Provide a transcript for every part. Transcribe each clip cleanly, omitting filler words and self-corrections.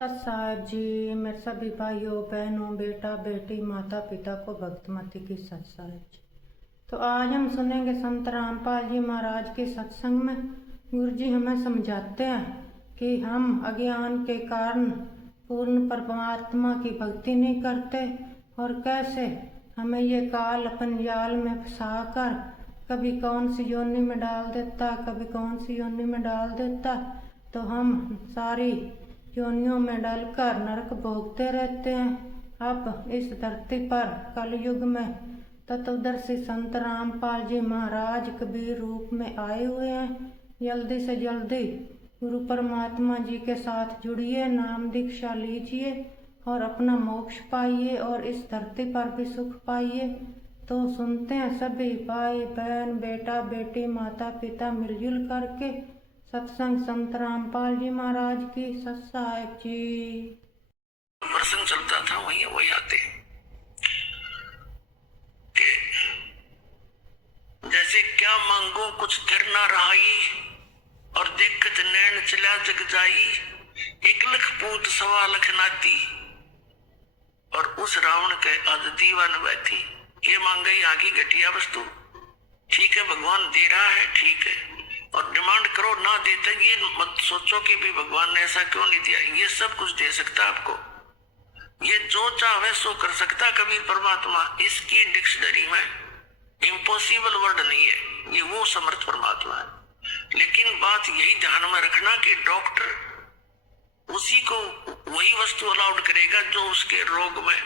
साहब जी, मेरे सभी भाइयों बहनों बेटा बेटी माता पिता को भक्तमती की सत साहब जी। तो आज हम सुनेंगे संत रामपाल जी महाराज के सत्संग में गुरु जी हमें समझाते हैं कि हम अज्ञान के कारण पूर्ण परमात्मा की भक्ति नहीं करते और कैसे हमें ये काल अपन जाल में फंसा कर कभी कौन सी योनि में डाल देता, कभी कौन सी योनि में डाल देता, तो हम सारी योनियों में डालकर नरक भोगते रहते हैं। अब इस धरती पर कलयुग में तत्वदर्शी संत रामपाल जी महाराज कबीर रूप में आए हुए हैं। जल्दी से जल्दी गुरु परमात्मा जी के साथ जुड़िए, नाम दीक्षा लीजिए और अपना मोक्ष पाइए और इस धरती पर भी सुख पाइए। तो सुनते हैं सभी भाई बहन बेटा बेटी माता पिता मिलजुल करके सत्संग संत रामपाल जी महाराज की सत साहिब जी। प्रसंग चलता था वही आते कि जैसे क्या मांगो कुछ तिर ना रहाई और देखत नैन चला जग जाई, 1 लाख पूत 1.25 लाख नाती और उस रावण के आज दीवान बैठी। ये मांगे आगे घटिया वस्तु, ठीक है भगवान दे रहा है ठीक है, और डिमांड करो ना देते ये मत सोचो कि भी भगवान ने ऐसा क्यों नहीं दिया। ये सब कुछ दे सकता आपको, ये जो चाहे सो कर सकता कबीर परमात्मा। इसकी डिक्शनरी में इम्पॉसिबल वर्ड नहीं है, ये वो समर्थ परमात्मा है। लेकिन बात यही ध्यान में रखना कि डॉक्टर उसी को वही वस्तु अलाउड करेगा जो उसके रोग में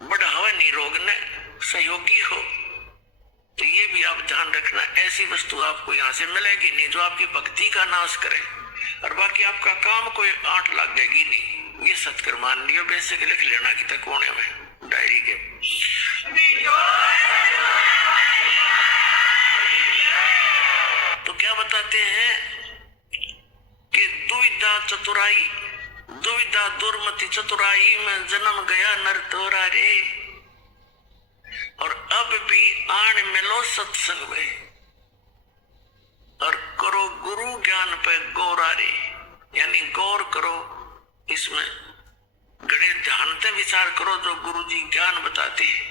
बढ़ावा नहीं, रोग ने सहयोगी हो। तो ये भी आप ध्यान रखना, ऐसी वस्तु आपको यहाँ से मिलेगी नहीं जो आपकी भक्ति का नाश करे, और बाकी आपका काम कोई 8 लगेगी नहीं। ये सत्कर मान लियो, बेसिक लिख लेना कि तक कोने में डायरी के। तो क्या बताते हैं कि दुविधा चतुराई, दुविधा दुर्मति चतुराई में जन्म गया नर तोरा रे, और अब भी आन मिलो सत्संग में और करो गुरु ज्ञान पे गौरा रे, यानी गौर करो इसमें, गणे ध्यान से विचार करो जो गुरु जी ज्ञान बताते हैं।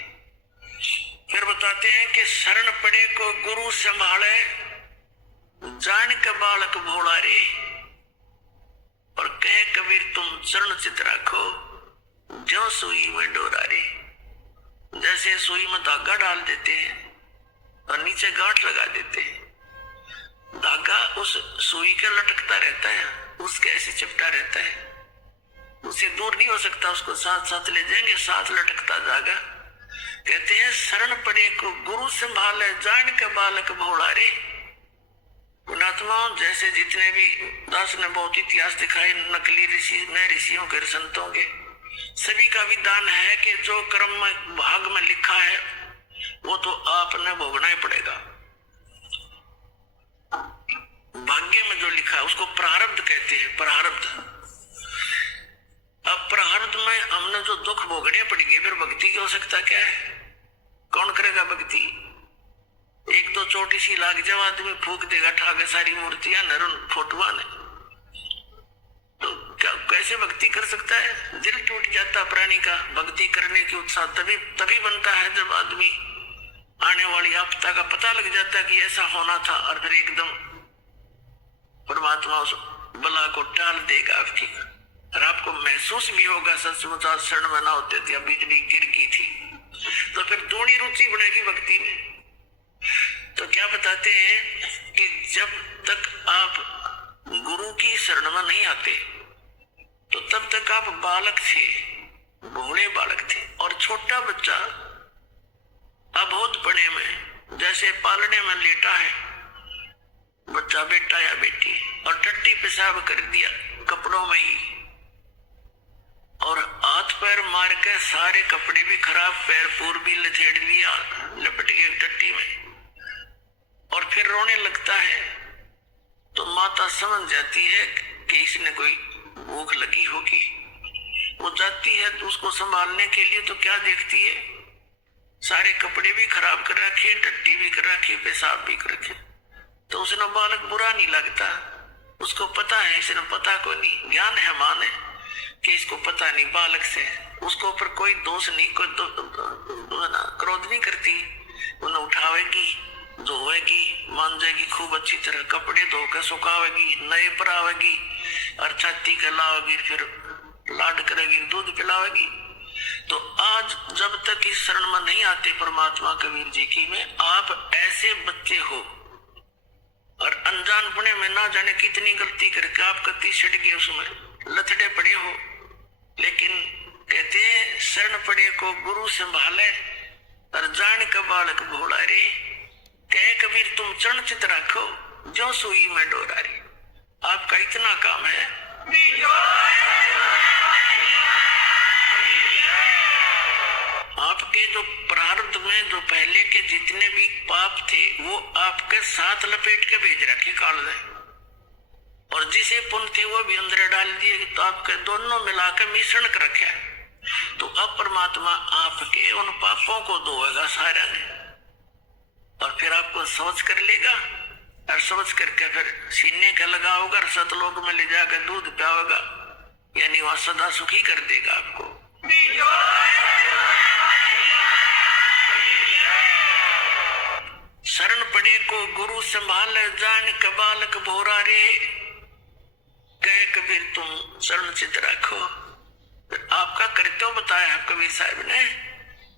फिर बताते हैं कि शरण पड़े को गुरु संभाले, जान के बालक भोला रे, और कहे कबीर तुम चरण चित रखो ज्यों सुई में डोरा रे। जैसे सुई में धागा डाल देते हैं और नीचे गांठ लगा देते हैं, धागा उस सुई के लटकता रहता है, उसके ऐसे चिपटा रहता है, उससे दूर नहीं हो सकता, उसको साथ साथ ले जाएंगे, साथ लटकता धागा। कहते हैं शरण पड़े को गुरु संभाले, जान के बालक भोला रे। पुणात्माओं जैसे जितने भी दास ने बहुत इतिहास दिखाए नकली ऋषि नए ऋषियों के संतों के, सभी का विधान है कि जो कर्म में भाग में लिखा है वो तो आपने भोगना ही पड़ेगा। भाग्य में जो लिखा है उसको प्रारब्ध कहते हैं, प्रारब्ध। अब प्रारब्ध में हमने जो दुख भोगने पड़ेंगे, फिर भक्ति की आवश्यकता क्या है? कौन करेगा भक्ति? 1-2 चोटी सी लाग जाओ, आदमी फूक देगा ठाके सारी मूर्तियां नरुन फोटुआ ने, तो क्या कैसे भक्ति कर सकता है? दिल टूट जाता प्राणी का। भक्ति करने की उत्साह तभी बनता है जब आदमी आने वाली आपदा का पता लग जाता है कि ऐसा होना था, और फिर एकदम परमात्मा उस बला को टाल देगा आपकी, और आपको महसूस भी होगा सचमुच आज शरण में ना होते थे, बिजली गिर गई थी। तो फिर दूनी रुचि बनेगी भक्ति में। तो क्या बताते हैं कि जब तक आप गुरु की शरण में नहीं आते तो तब तक आप बालक थे, भोले बालक थे, और छोटा बच्चा अबोध पड़े में जैसे पालने में लेटा है बच्चा, बेटा या बेटी, और टट्टी पेशाब कर दिया कपड़ों में ही, और हाथ पैर मार के सारे कपड़े भी खराब, पैर पूर भी लथेड़ लिया लपट के टट्टी में, और फिर रोने लगता है, तो माता समझ जाती है कि इसने कोई भूख लगी होगी। वो जाती है तो उसको संभालने के लिए, तो क्या देखती है? सारे कपड़े भी खराब कर रखे, टट्टी भी कर रखी, पेशाब भी कर रखे। तो उसने बालक बुरा नहीं लगता, उसको पता है, इसने पता को नहीं, ज्ञान है माने कि इसको पता नहीं बालक से, उसको ऊपर कोई दोष नहीं, कोई क्रोध नहीं करती, उन्हें उठावेगी, धोएगी, मान जाएगी, खूब अच्छी तरह कपड़े धोकर सुखावेगी, नए पर आवेगी और छाती कहलावेगी, फिर लाड करेगी, दूध पिलावेगी। तो आज जब तक इस शरण में नहीं आते परमात्मा कबीर जी की में, आप ऐसे बच्चे हो और अनजानपने में ना जाने कितनी गलती करके आप कति छिड़ गए, उसमें लथड़े पड़े हो। लेकिन कहते हैं शरण पड़े को गुरु संभाले और जान का बालक भोला रे। कहे कबीर तुम चरण चित रखो जो सुई में डोरा रे। आपका इतना काम है। आपके जो प्रारब्ध में जो पहले के जितने भी पाप थे वो आपके साथ लपेट के भेज रखे काल में, और जिसे पुण्य थे वो भी अंदर डाल दिए, तो आपके दोनों मिलाकर मिश्रण कर रखे। तो अब परमात्मा आपके उन पापों को धोएगा सारा ने, और फिर आपको समझ कर लेगा, और समझ करके फिर सीने का लगाओगा और सतलोक में ले जाकर दूध पियाओगा, यानी वह सदा सुखी कर देगा आपको। शरण पड़े को गुरु संभाल जान कबालक भोरा रे। कहे कबीर तुम शरण चित रखो। आपका कर्तव्य बताया है कबीर साहब ने,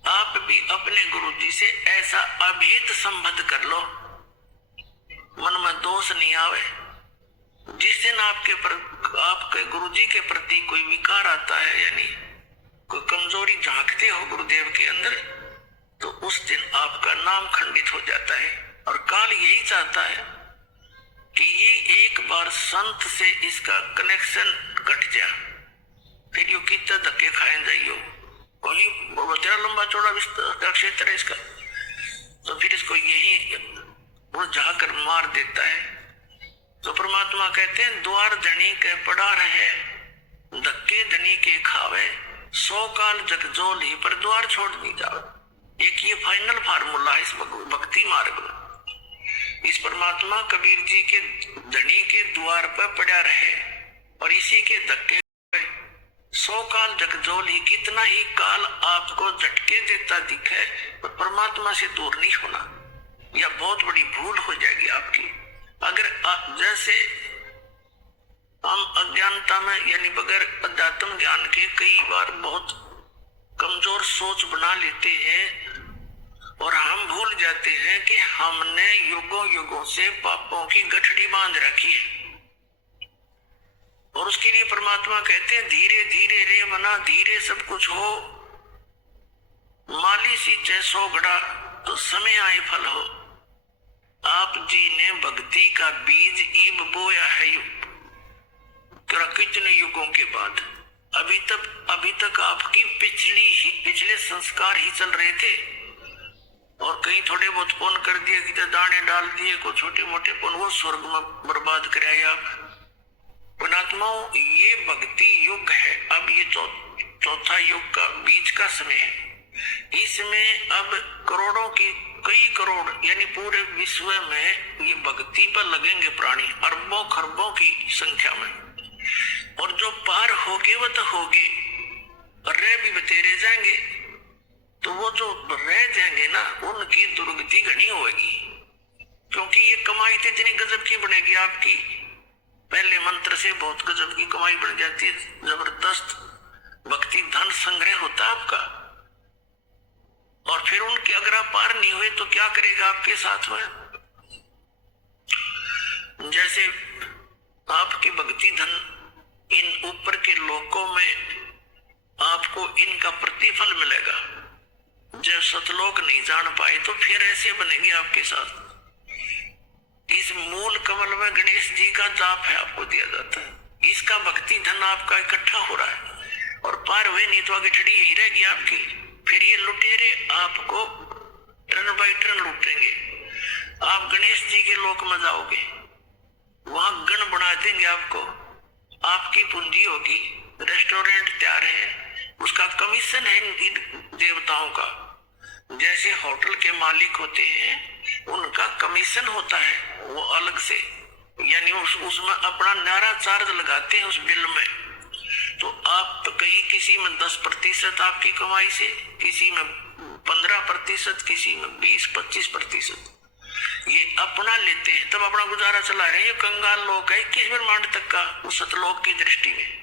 आप भी अपने गुरु जी से ऐसा अभेद संबंध कर लो, मन में दोष नहीं आवे। जिस दिन आपके गुरु जी के प्रति कोई विकार आता है, यानी कोई कमजोरी झांकते हो गुरुदेव के अंदर, तो उस दिन आपका नाम खंडित हो जाता है। और काल यही चाहता है कि ये एक बार संत से इसका कनेक्शन कट जाए, फिर यो कितना धक्के खाए जाइयो, कहीं तेरा लंबा चौड़ा क्षेत्र है इसका, तो फिर इसको यही उलझा कर मार देता है। तो परमात्मा कहते हैं द्वार धनी के पड़ा रहे, धक्के धनी के खावे, 100 काल जग जोल ही पर द्वार छोड़ नहीं जावे। एक ये फाइनल फार्मूला है इस भक्ति मार्ग में। इस परमात्मा कबीर जी के धनी के द्वार पर पड़ा रहे और इसी के धक्के 100 काल जगजोल ही, कितना ही काल आपको झटके देता दिखे, पर परमात्मा से दूर नहीं होना, यह बहुत बड़ी भूल हो जाएगी आपकी। अगर आप जैसे हम अज्ञानता में, यानी बगैर अध्यात्म ज्ञान के कई बार बहुत कमजोर सोच बना लेते हैं और हम भूल जाते हैं कि हमने युगों युगों से पापों की गठड़ी बांध रखी है। और उसके लिए परमात्मा कहते हैं धीरे धीरे रे मना, धीरे सब कुछ हो, माली सी जैसो घड़ा तो समय आए फल हो। आप जी ने भक्ति का बीज ईब बोया है कितने युगों के बाद। अभी तक आपकी पिछले संस्कार ही चल रहे थे, और कहीं थोड़े बहुत पुण्य कर दिए, कि दाने डाल दिए, को छोटे मोटे पुण्य, वो स्वर्ग में बर्बाद कराए आप। पुणात्माओं, ये भक्ति युग है। अब ये चौथा युग का बीज का समय है। इसमें अब करोड़ों की, कई करोड़, यानी पूरे विश्व में ये भक्ति पर लगेंगे प्राणी, अरबों खरबों की संख्या में। और जो पार होगे वो तो होगे, और रह भी बतेरे जाएंगे। तो वो जो रह जाएंगे ना, उनकी दुर्गति घनी होगी, क्योंकि ये कमाई तो इतनी गजब की बनेगी आपकी। पहले मंत्र से बहुत गजब की कमाई बन जाती है, जबरदस्त भक्ति धन संग्रह होता है आपका। और फिर उनके अगर आप पार नहीं हुए तो क्या करेगा आपके साथ में। जैसे आपकी भक्ति धन इन ऊपर के लोकों में आपको इनका प्रतिफल मिलेगा। जब सतलोक नहीं जान पाए तो फिर ऐसे बनेंगे आपके साथ। इस मूल कमल में गणेश जी का जाप है, आपको दिया जाता है। इसका भक्ति धन आपका इकट्ठा हो रहा है, और पार हुए नहीं तो आगे ठड़ी यही रहेगी आपकी। फिर ये लुटेरे आपको टर्न बाई टर्न लूटेंगे। आप गणेश जी के लोक में जाओगे, वहां गण बना देंगे आपको, आपकी पूंजी होगी, रेस्टोरेंट तैयार है, उसका कमीशन है इन देवताओं का। जैसे होटल के मालिक होते हैं, उनका कमीशन होता है वो अलग से, यानी उसमें अपना न्यारा चार्ज लगाते हैं उस बिल में। तो आप कहीं किसी में 10% आपकी कमाई से, किसी में 15%, किसी में 20-25% ये अपना लेते हैं, तब अपना गुजारा चला रहे हैं। ये कंगाल लोग है 21 ब्रह्मांड तक का उस सतलोक की दृष्टि में।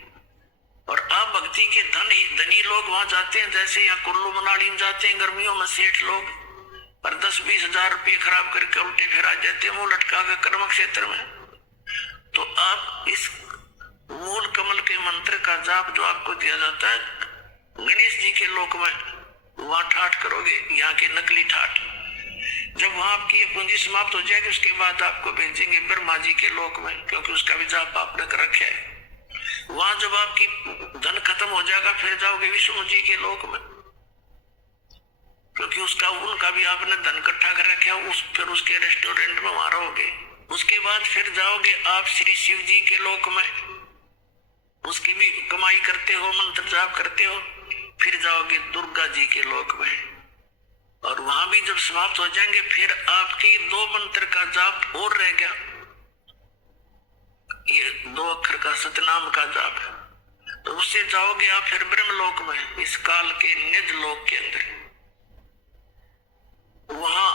और आप भक्ति के धनी लोग वहां जाते हैं, जैसे यहाँ कुल्लू मनाली में जाते हैं गर्मियों में सेठ लोग, और 10-20 हजार रुपये खराब करके उल्टे फिर आ जाते हैं मुंह लटका के कर्म क्षेत्र में। तो आप इस मूल कमल के मंत्र का जाप जो आपको दिया जाता है गणेश जी के लोक में, वहां ठाठ करोगे, यहाँ के नकली ठाठ। जब वहां आपकी ये पूंजी समाप्त हो जाएगी उसके बाद आपको भेजेंगे ब्रह्मा जी के लोक में, क्योंकि उसका भी जाप आपने कर रखा है। वहां जब आपकी धन खत्म हो जाएगा फिर जाओगे विष्णु जी के लोक में, क्योंकि उनका भी आपने धन इकट्ठा कर रखा है। फिर उसके रेस्टोरेंट में वहां रहोगे। उसके बाद फिर जाओगे आप श्री शिव जी के लोक में, उसकी भी कमाई करते हो, मंत्र जाप करते हो। फिर जाओगे दुर्गा जी के लोक में, और वहां भी जब समाप्त हो जाएंगे फिर आपकी 2 मंत्र का जाप और रह गया, ये 2 अक्षर का सतनाम का जाप। तो उससे जाओगे आप फिर ब्रह्मलोक में, इस काल के निज लोक के अंदर। वहां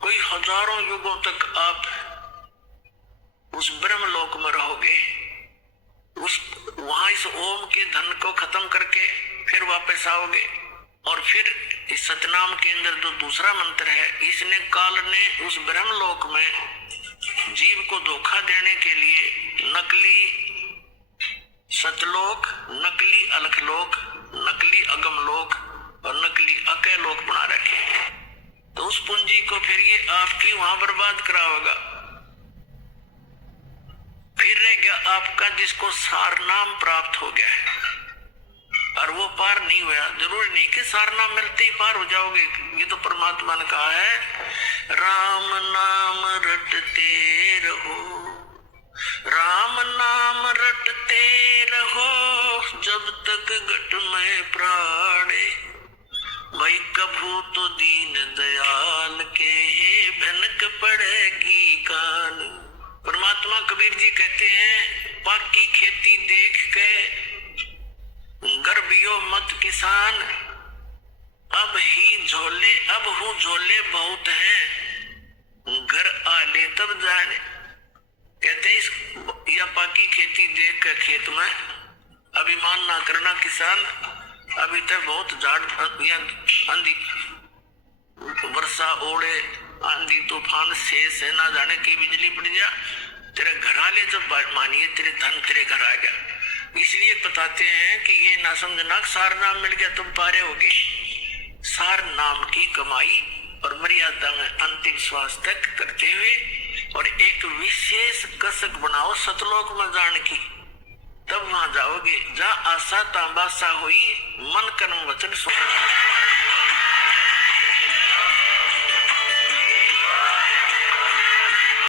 कोई हजारों युगों तक आप उस ब्रह्मलोक में रहोगे। वहां इस ओम के धन को खत्म करके फिर वापस आओगे, और फिर इस सतनाम के अंदर जो दूसरा मंत्र है, इसने काल ने उस ब्रह्मलोक में जीव को धोखा देने के लिए नकली सतलोक, नकली अलखलोक, नकली अगमलोक और नकली अकैलोक बना रखे। तो उस पूंजी को फिर ये आपकी वहां बर्बाद कराओगा। फिर रह गया आपका जिसको सार नाम प्राप्त हो गया है और वो पार नहीं हुआ। जरूरी नहीं कि सार नाम मिलते ही पार हो जाओगे, ये तो परमात्मा ने कहा है, राम नाम रटते रहो, राम नाम रटते रहो, जब तक घट में प्राणे, भाई कभू तो दीन दयाल के भनक पड़ेगी कान। परमात्मा कबीर जी कहते हैं, पाकी खेती देख के गर्भियो मत किसान, अब हूँ झोले बहुत हैं, घर आले तब जाने। कहते हैं या पाकी खेती देख कर खेत में अभिमान ना करना किसान, अभी तक बहुत झाड़ या आंधी वर्षा ओढ़े, आंधी तूफान शेष है, ना जाने की बिजली पड़ जा, तेरे घर आले जब मानिए तेरे धन तेरे घर आ गया। इसलिए बताते हैं कि ये ना समझना सार नाम मिल गया तुम पारे होगे। सार नाम की कमाई और मर्यादा में अंतिम श्वास तक करते हुए, और एक विशेष कसक बनाओ सतलोक में जान की, तब वहां जाओगे। जा आशा तांबासा हुई, मन कर्म वचन सुन।